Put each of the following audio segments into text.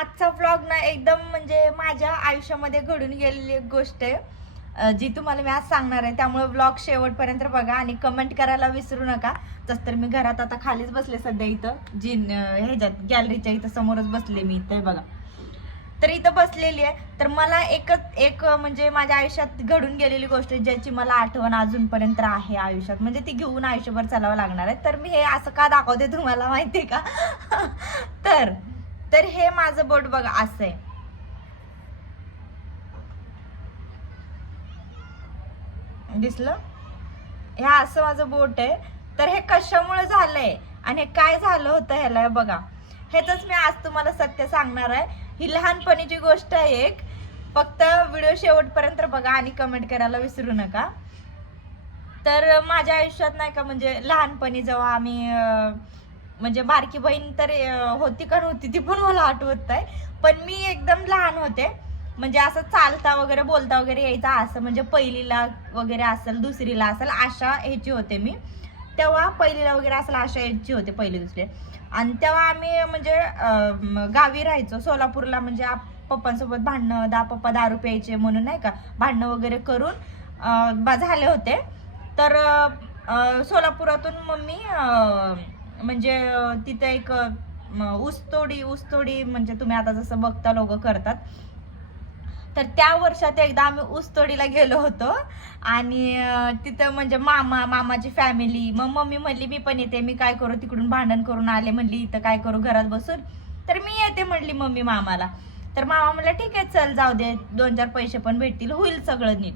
आजचा ब्लॉग ना एकदम म्हणजे माझ्या आयुष्यामध्ये घडून गेलेली एक गोष्ट आहे. जी तुम्हाला मी आज सांगणार आहे. त्यामुळे ब्लॉग शेवटपर्यंत बघा आणि कमेंट करायला विसरू नका. तस तर मी घरात आता खालीच बसले सध्या इथं. जी ह्याच्यात गॅलरीच्या इथं समोरच बसले मी इथं हे बघा. तर इथं बसलेली आहे. तर मला एकच एक म्हणजे माझ्या आयुष्यात घडून गेलेली गोष्ट आहे, ज्याची मला आठवण अजूनपर्यंत आहे आयुष्यात. म्हणजे ती घेऊन आयुष्यभर चालावं लागणार आहे. तर मी हे असं का दाखवते तुम्हाला माहिती का? तर तर हे माझं बोट बघा असं आहे. दिसलं? हे असं माझं बोट आहे. तर हे कशामुळे झालंय आणि हे काय झालं होतं ह्याला बघा. हेच मी आज तुम्हाला सत्य सांगणार आहे. ही लहानपणीची गोष्ट आहे एक. फक्त व्हिडिओ शेवटपर्यंत बघा आणि कमेंट करायला विसरू नका. तर माझ्या आयुष्यात नाही का म्हणजे लहानपणी जेव्हा आम्ही म्हणजे बारकी बहीण तर होती का नव्हती ती पण मला आठवत आहे पण मी एकदम लहान होते. म्हणजे असं चालता वगैरे बोलता वगैरे यायचा असं म्हणजे पहिलीला वगैरे असेल दुसरीला असेल अशा ह्याची होते मी. तेव्हा पहिलीला वगैरे असेल अशा ह्याची होते पहिली दुसरी. आणि तेव्हा आम्ही म्हणजे गावी राहायचो. सोलापूरला म्हणजे पप्पांसोबत भांडणं दा पप्पा दारू प्यायचे म्हणून नाही का? भांडणं वगैरे करून बा- झाले होते. तर सोलापुरातून मम्मी म्हणजे तिथं एक ऊसतोडी ऊसतोडी म्हणजे तुम्ही आता जसं बघता लोक करतात. तर त्या वर्षात एकदा आम्ही ऊसतोडीला गेलो होतो. आणि तिथं म्हणजे मामा मामाची फॅमिली मग मम्मी म्हणली मी पण येते मी काय करू? तिकडून भांडण करून आले. म्हणली इथं काय करू? घरात बसून. तर मी येते म्हणली मम्मी मामाला. तर मामा म्हणला ठीक आहे चल जाऊ दे. दोन चार पैसे पण भेटतील. होईल सगळं नीट.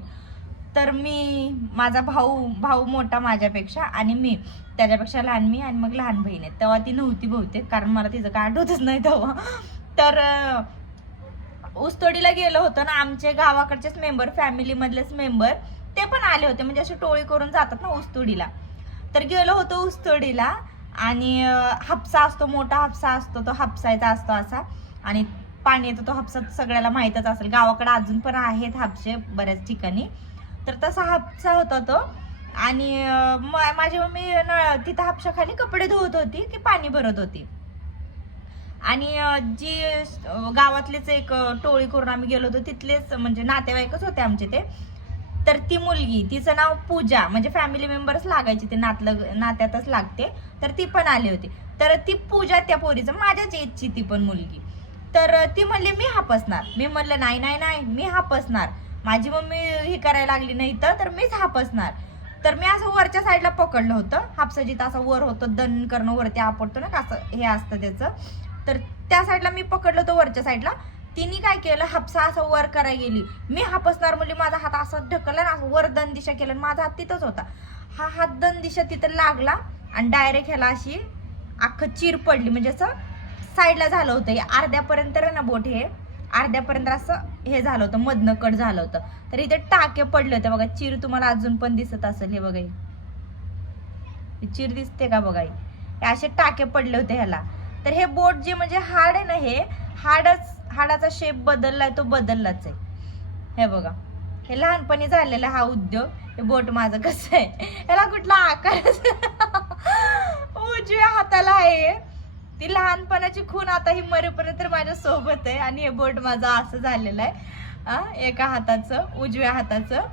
तर मी माझा भाऊ भाऊ मोठा माझ्यापेक्षा आणि मी त्याच्यापेक्षा लहान मी आणि मग लहान बहीण आहे. तेव्हा ती नव्हती बहुतेक कारण मला तिचं काय आठवतच नाही तेव्हा. तर अं, ऊसतोडीला गेलो होतो ना आमचे गावाकडचेच मेंबर फॅमिलीमधलेच मेंबर ते पण आले होते. म्हणजे असे टोळी करून जातात ना ऊसतोडीला. तर गेलो होतो ऊसतोडीला आणि हापसा असतो मोठा हापसा असतो तो हापसायचा असतो असा. आणि पाणी येतं तो हापसा सगळ्याला माहीतच असेल. गावाकडे अजून पण आहेत हापसे बऱ्याच ठिकाणी. तर तसा हापसा होता तो. आणि माझी मम्मी नळ तिथं हापशाखाली कपडे धुवत होती की पाणी भरत होती. आणि जी गावातलेच एक टोळी करून आम्ही गेलो होतो तिथलेच म्हणजे नातेवाईकच होते आमचे ते. तर ती मुलगी तिचं नाव पूजा म्हणजे फॅमिली मेंबरच लागायची ते नातलं नात्यातच लागते. तर ती पण आली होती. तर ती पूजा त्या पोरीचं माझ्याच एजची ती पण मुलगी. तर ती म्हणली मी हापसणार. मी म्हणलं नाही नाही नाही मी हापसणार. माझी मम्मी हे करायला लागली नाही तर तर मीच हापसणार. तर मी असं वरच्या साईडला पकडलं होतं. हापसा जिथं असं वर होतं दन करणं वरती आपडतो ना का असं हे असतं त्याचं. तर त्या साईडला मी पकडलं होतं वरच्या साईडला तिने काय केलं हापसा असं वर करायला गेली. मी हापसणार मुली माझा हात असा ढकलला ना असं वर दन दिशा केलं आणि माझा हात तिथंच होता. हा हात दन दिशा तिथं लागला आणि डायरेक्ट ह्याला अशी अख्खं चिर पडली. म्हणजे असं साईडला झालं होतं हे. अर्ध्यापर्यंत ना बोट हे. अर्ध्यापर्यंत असं हे झालं होतं मधनं कट झालं होतं. तर इथे टाके पडले होते बघा चिर तुम्हाला अजून पण दिसत असेल हे बघा हे. चिर दिसते का बघा हे? असे टाके पडले होते ह्याला. तर हे बोट जे म्हणजे हाड आहे ना हे हाडच हाडाचा शेप बदललाय तो बदललाच आहे. हे बघा हे लहानपणी झालेला हा उद्योग हे बोट माझं कसं आहे? ह्याला कुठला आकार उजव्या हाताला आहे ती लहानपणाची खून आता ही मरेपर्यंत माझ्या सोबत आहे आणि हे बोट माझं असं झालेलं आहे. एका हाताचं उजव्या हाताचं.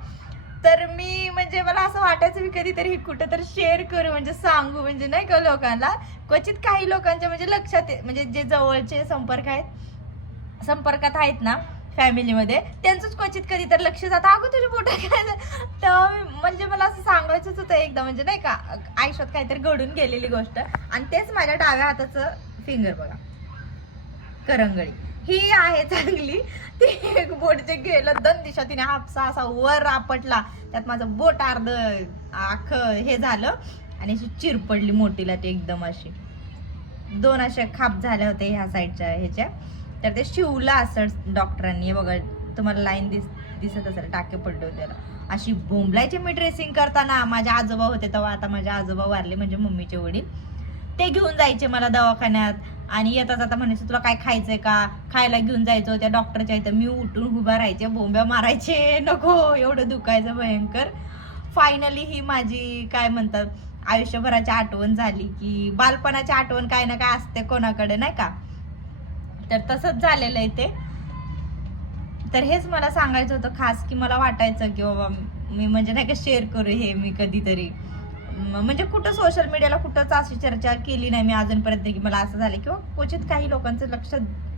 तर मी म्हणजे मला असं वाटायचं मी कधीतरी हे कुठं तर शेअर करू म्हणजे सांगू म्हणजे नाही का लोकांना? क्वचित काही लोकांच्या म्हणजे लक्षात म्हणजे जे जवळचे संपर्क आहेत संपर्कात आहेत ना फॅमिलीमध्ये. त्यांचंच क्वचित कधी तर लक्ष जातं. अगं तुझ्या बोटा काय तर तेव्हा मी- म्हणजे मला असं सांगायचंच होतं एकदा म्हणजे नाही का आयुष्यात काहीतरी घडून गेलेली गोष्ट. आणि तेच माझ्या डाव्या हाताचं फिंगर बघा. करंगळी. ही आहे चांगली. ती एक बोट जे गेलं दोन दिशा तिने हापसा असा वर आपटला. त्यात माझं बोट अर्ध आख हे झालं. आणि अशी चिर पडली मोठीला ती एकदम अशी. दोन अशा खाप झाल्या होत्या ह्या साईडच्या ह्याच्या. तर ते शिवलं असं डॉक्टरांनी. बघा तुम्हाला लाईन दिस दिसत असेल टाके पडले होते त्याला. अशी बोंबलायची मी ड्रेसिंग करताना माझे आजोबा होते तेव्हा आता माझे आजोबा वारले म्हणजे मम्मीचे वडील. ते घेऊन जायचे मला दवाखान्यात. आणि येता जाता म्हणायचं तुला काय खायचंय का? खायला घेऊन जायचो त्या डॉक्टरच्या इथं. मी उठून उभा राहायचे बोंब्या मारायचे. नको एवढं दुखायचं भयंकर. फायनली ही माझी काय म्हणतात आयुष्यभराची आठवण झाली की बालपणाची आठवण काय ना काय असते कोणाकडे नाही का? तर तसंच झालेलं आहे ते. तर हेच मला सांगायचं होतं खास की मला वाटायचं की बाबा मी म्हणजे नाही का शेअर करू हे मी कधीतरी. म्हणजे कुठं सोशल मीडियाला कुठंच अशी चर्चा केली नाही मी अजूनपर्यंत की मला असं झालं किंवा क्वचित काही लोकांचं लक्ष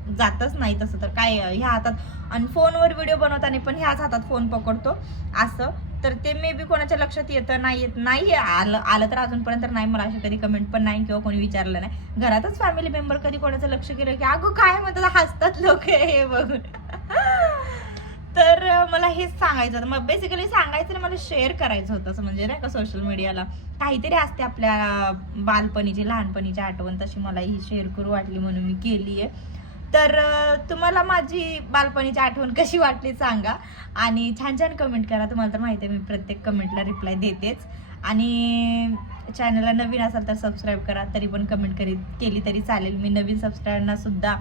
जातच नाही तसं तर. काय ह्या हातात आणि फोनवर व्हिडिओ बनवताना पण ह्याच हातात फोन पकडतो. असं. तर ते मे बी कोणाच्या लक्षात येतं नाही येत नाही आलं आलं तर अजूनपर्यंत नाही. मला अशी कधी कमेंट पण नाही किंवा कोणी विचारलं नाही. घरातच फॅमिली मेंबर कधी कोणाचं लक्ष केलं की अगं काय म्हणतात हसतात लोक हे बघून तर मला हेच सांगायचं होतं. मग बेसिकली सांगायचं मला शेअर करायचं होतं असं म्हणजे नाही का सोशल मीडियाला काहीतरी असते आपल्या बालपणीची लहानपणीची आठवण तशी मला ही शेअर करू वाटली म्हणून मी केली आहे तर तुम्हाला माझी बालपणीची आठवण कशी वाटली सांगा. आणि छान छान कमेंट करा. तुम्हाला तर माहिती आहे मी प्रत्येक कमेंटला रिप्लाय देतेच. आणि चॅनलला नवीन असाल तर सबस्क्राईब करा. तरी पण कमेंट करीत केली तरी चालेल. मी नवीन सबस्क्रायबरना सुद्धा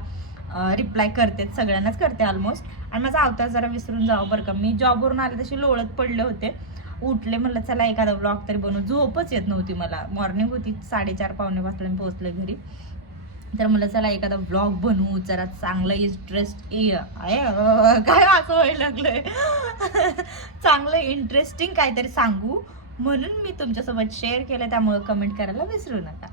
रिप्लाय करते सगळ्यांनाच करते ऑलमोस्ट आणि माझा अवतार जरा विसरून जावं बरं का. मी जॉबवरून आले तशी लोळत पडले होते. उठले म्हणलं चला एखादा ब्लॉग तरी बनवू. झोपच येत नव्हती मला. मॉर्निंग होती साडेचार पावणे वाजता मी पोहोचले घरी. तर मला चला एखादा ब्लॉग बनवू जरा चांगलं इंटरेस्ट काय असं व्हायला लागलंय? चांगलं इंटरेस्टिंग काहीतरी सांगू. म्हणून मी तुमच्यासोबत शेअर केलं त्यामुळे कमेंट करायला विसरू नका.